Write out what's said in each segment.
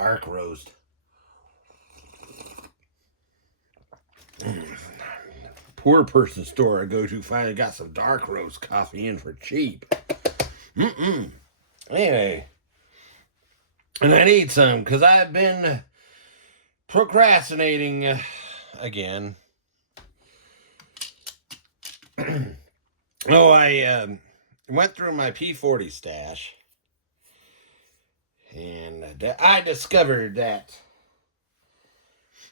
dark roast. Poor person store I go to finally got some dark roast coffee in for cheap. Anyway, and I need some because I've been procrastinating again. Oh, I went through my P-40 stash, and I discovered that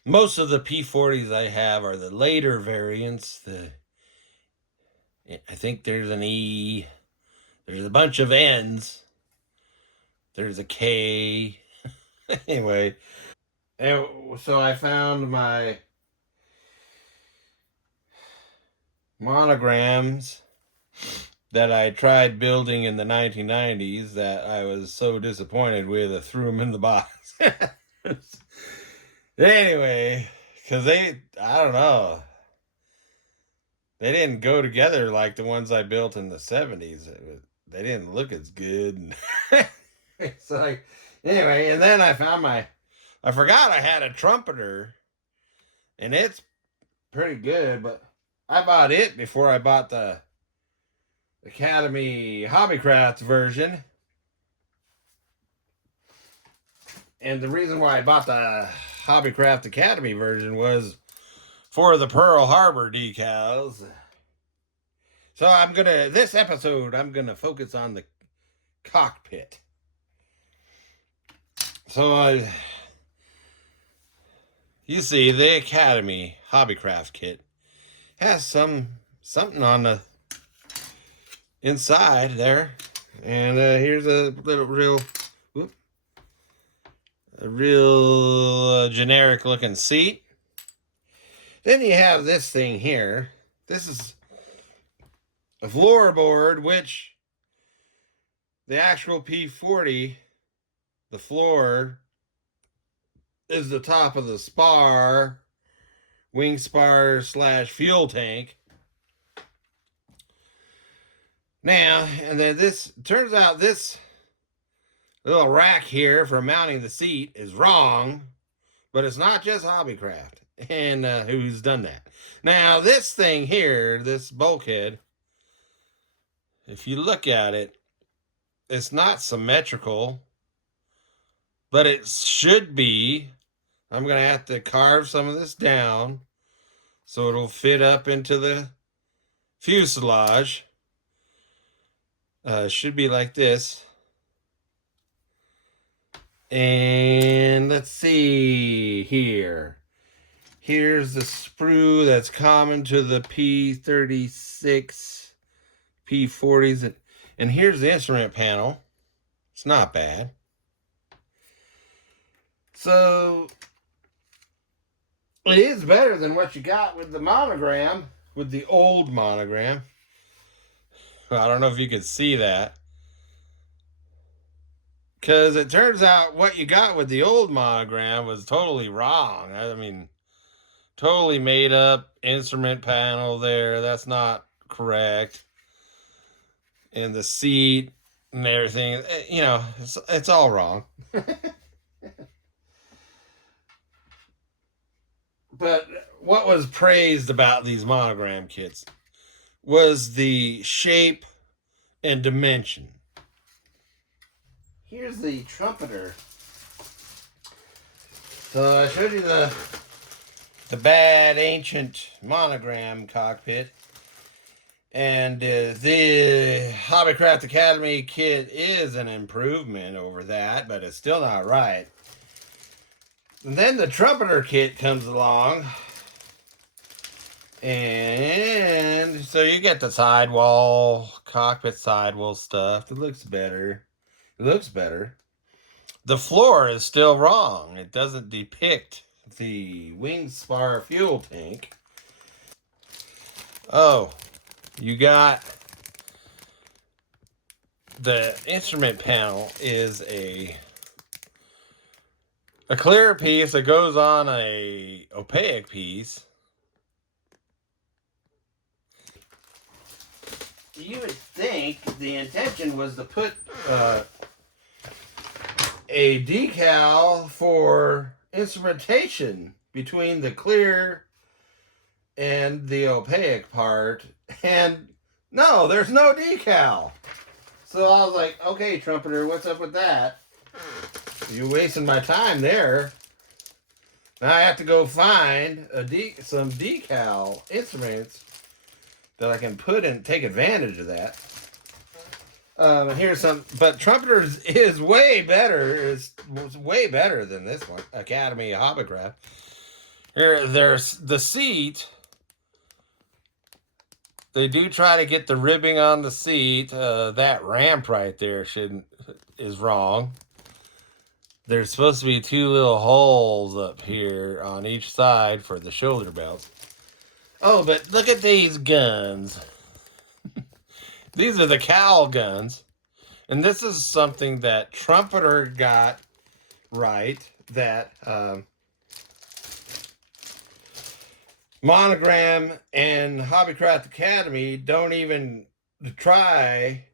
most of the P-40s I have are the later variants. I think there's an E, there's a bunch of N's, there's a K. Anyway, and so I found my monograms that I tried building in the 1990s that I was so disappointed with, I threw them in the box. Anyway, because I don't know, they didn't go together like the ones I built in the 70s. They didn't look as good. It's like, anyway, and then I found I forgot I had a Trumpeter, and it's pretty good, but I bought it before I bought the Academy-Hobbycraft version. And the reason why I bought the Hobbycraft Academy version was for the Pearl Harbor decals. So this episode, I'm gonna focus on the cockpit. So you see, the Academy Hobbycraft kit has something on the inside there, and here's a real generic looking seat. Then you have this thing here. This is a floorboard, which the actual P-40, the floor is the top of the spar, wing spar / fuel tank. Now, and then this turns out this little rack here for mounting the seat is wrong, but it's not just Hobbycraft and who's done that. Now, this thing here, this bulkhead, if you look at it, it's not symmetrical, but it should be. I'm going to have to carve some of this down so it'll fit up into the fuselage. Should be like this. And let's see here. Here's the sprue that's common to the P-36, P-40s. And here's the instrument panel. It's not bad. So it is better than what you got with the monogram, with the old monogram. I don't know if you could see that, because it turns out what you got with the old monogram was totally wrong. I mean, totally made up instrument panel there. That's not correct. And the seat and everything, you know, it's all wrong. But what was praised about these monogram kits was the shape and dimension. Here's the Trumpeter. So I showed you the bad ancient monogram cockpit, and the Hobbycraft Academy kit is an improvement over that, but it's still not right. And then the Trumpeter kit comes along, and so you get the sidewall, cockpit sidewall stuff. It looks better. It looks better. The floor is still wrong. It doesn't depict the wing spar fuel tank. Oh, you got the instrument panel is a clear piece that goes on a opaque piece. You would think the intention was to put a a decal for instrumentation between the clear and the opaque part, and no, there's no decal. So I was like, okay, Trumpeter, what's up with that? You're wasting my time there. Now I have to go find some decal instruments that I can put in, take advantage of that. Here's some, but Trumpeter is way better. Was way better than this one, Academy-Hobbycraft. Here, there's the seat. They do try to get the ribbing on the seat. That ramp right there is wrong. There's supposed to be 2 little holes up here on each side for the shoulder belts. Oh, but look at these guns. These are the cowl guns. And this is something that Trumpeter got right, that Monogram and Hobbycraft Academy don't even try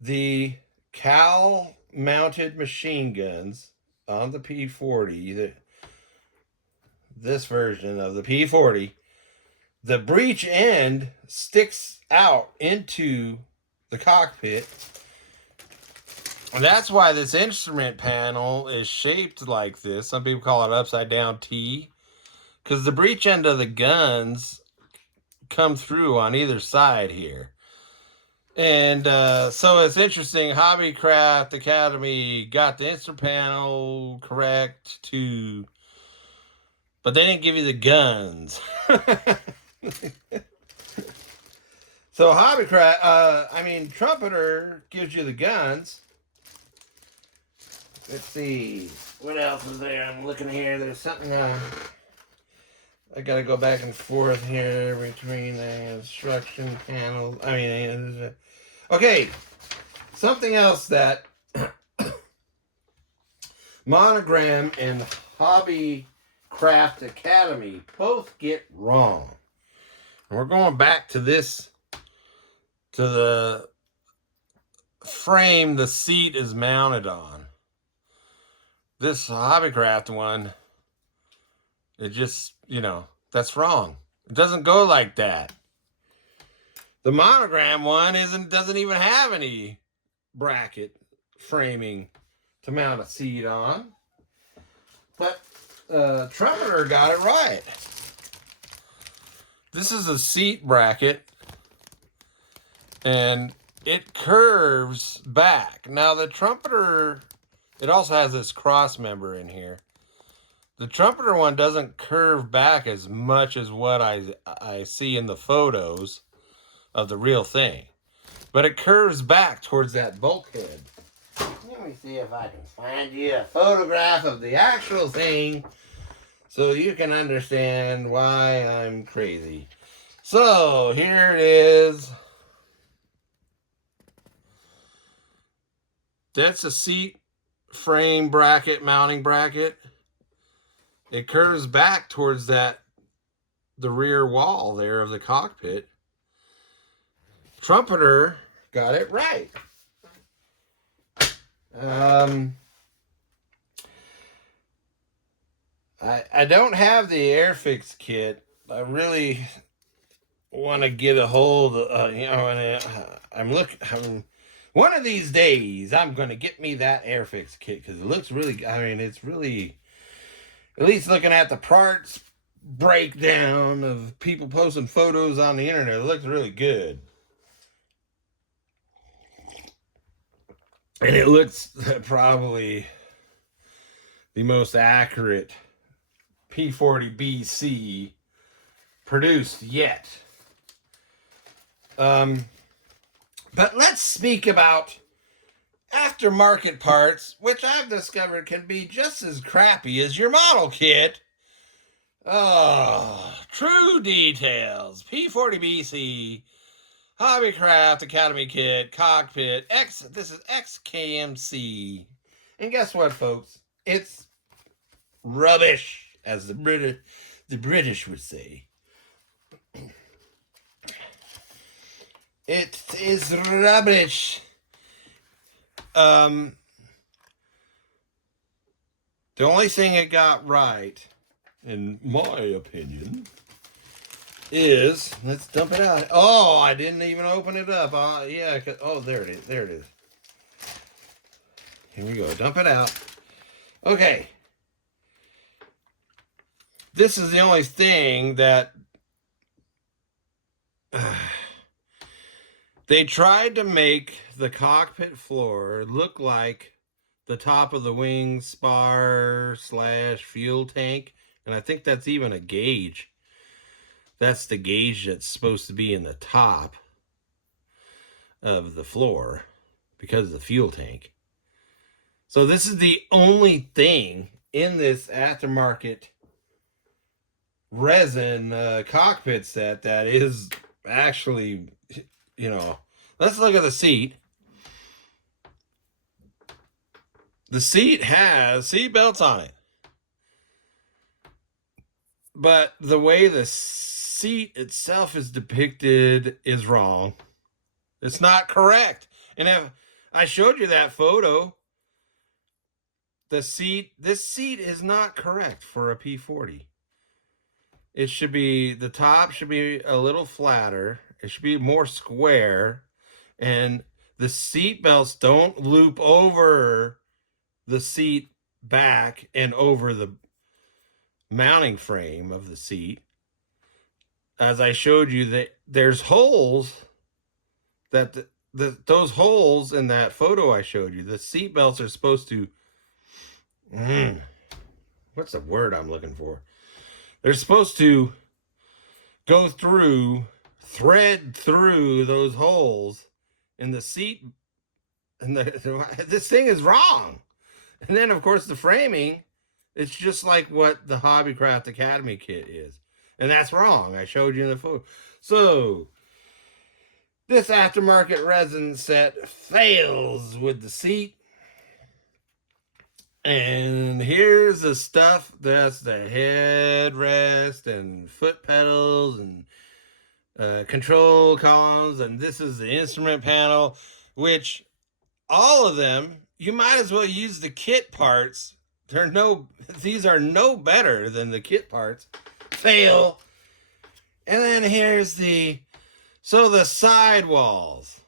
the cowl mounted machine guns on the P-40. This version of the P-40. The breech end sticks out into the cockpit. And that's why this instrument panel is shaped like this. Some people call it upside down T. Because the breech end of the guns come through on either side here. And so it's interesting. Hobbycraft Academy got the instrument panel correct too. But they didn't give you the guns. So Trumpeter gives you the guns. Let's see. What else is there? I'm looking here. There's something... I gotta go back and forth here between the instruction panels. Okay. Something else that Monogram and Hobbycraft Academy both get wrong. And we're going back to this, to the frame the seat is mounted on. This Hobbycraft one, it just, that's wrong. It doesn't go like that. The Monogram one doesn't even have any bracket framing to mount a seat on. But Trumpeter got it right. This is a seat bracket, and it curves back. Now the Trumpeter, it also has this cross member in here. The Trumpeter one doesn't curve back as much as what I see in the photos of the real thing. But it curves back towards that bulkhead. Let me see if I can find you a photograph of the actual thing so you can understand why I'm crazy. So, here it is. That's a seat frame bracket, mounting bracket. It curves back towards the rear wall there of the cockpit. Trumpeter got it right. I don't have the Airfix kit. I really want to get a hold of, one of these days I'm going to get me that Airfix kit because it looks really, it's really, at least looking at the parts breakdown of people posting photos on the internet, it looks really good. And it looks probably the most accurate P-40B produced yet. But let's speak about aftermarket parts, which I've discovered can be just as crappy as your model kit. Oh, true details. P-40B, Hobbycraft Academy kit, Cockpit, this is XKMC. And guess what, folks? It's rubbish, as the British would say. It is rubbish. The only thing it got right, in my opinion, is, let's dump it out. Oh, I didn't even open it up. Yeah, oh, there it is. There it is. Here we go. Dump it out. Okay. This is the only thing that they tried to make the cockpit floor look like the top of the wing spar / fuel tank. And I think that's even a gauge. That's the gauge that's supposed to be in the top of the floor because of the fuel tank. So this is the only thing in this aftermarket resin cockpit set that is actually, you know, let's look at the seat. The seat has seat belts on it, but the way the seat itself is depicted is wrong. It's not correct. And if I showed you that photo, this seat is not correct for a P-40. It should be, the top should be a little flatter. It should be more square. And the seat belts don't loop over the seat back and over the mounting frame of the seat. As I showed you, that there's holes that those holes in that photo I showed you, the seat belts are supposed to, what's the word I'm looking for? They're supposed to go through, thread through those holes in the seat. And this thing is wrong. And then, of course, the framing, it's just like what the Hobbycraft Academy kit is. And that's wrong. I showed you in the photo. So, this aftermarket resin set fails with the seat. And here's the stuff. That's the headrest and foot pedals and control columns. And this is the instrument panel, which all of them, you might as well use the kit parts. These are no better than the kit parts. Fail. And then here's the sidewalls.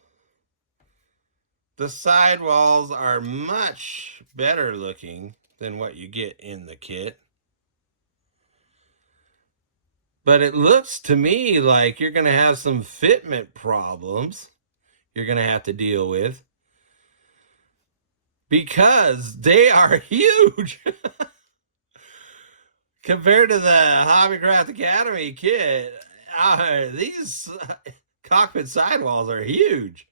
The sidewalls are much better looking than what you get in the kit. But it looks to me like you're going to have some fitment problems you're going to have to deal with, because they are huge. Compared to the Hobbycraft Academy kit, these cockpit sidewalls are huge.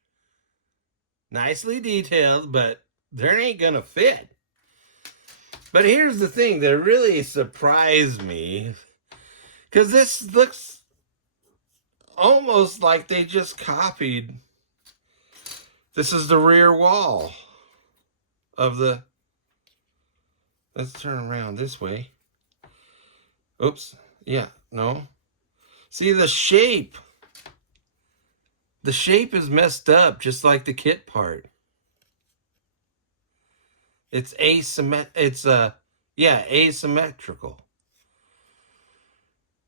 Nicely detailed, but they ain't gonna fit. But here's the thing that really surprised me, because this looks almost like they just copied. This is the rear wall of the, let's turn around this way. Oops. Yeah, no. See the shape. The shape is messed up, just like the kit part. It's asymmetrical.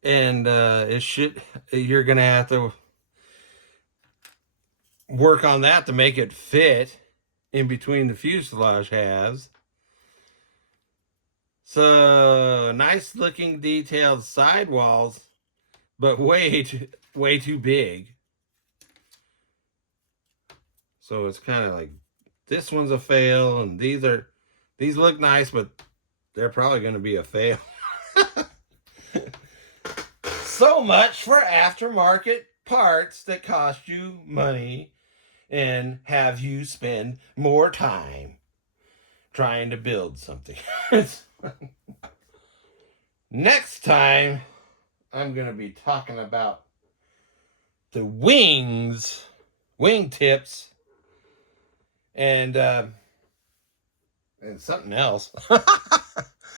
And you're gonna have to work on that to make it fit in between the fuselage halves. So, nice looking detailed sidewalls, but way too big. So it's kind of like, this one's a fail, and these look nice, but they're probably going to be a fail. So much for aftermarket parts that cost you money and have you spend more time trying to build something. Next time, I'm going to be talking about the wings, wing tips, and something else.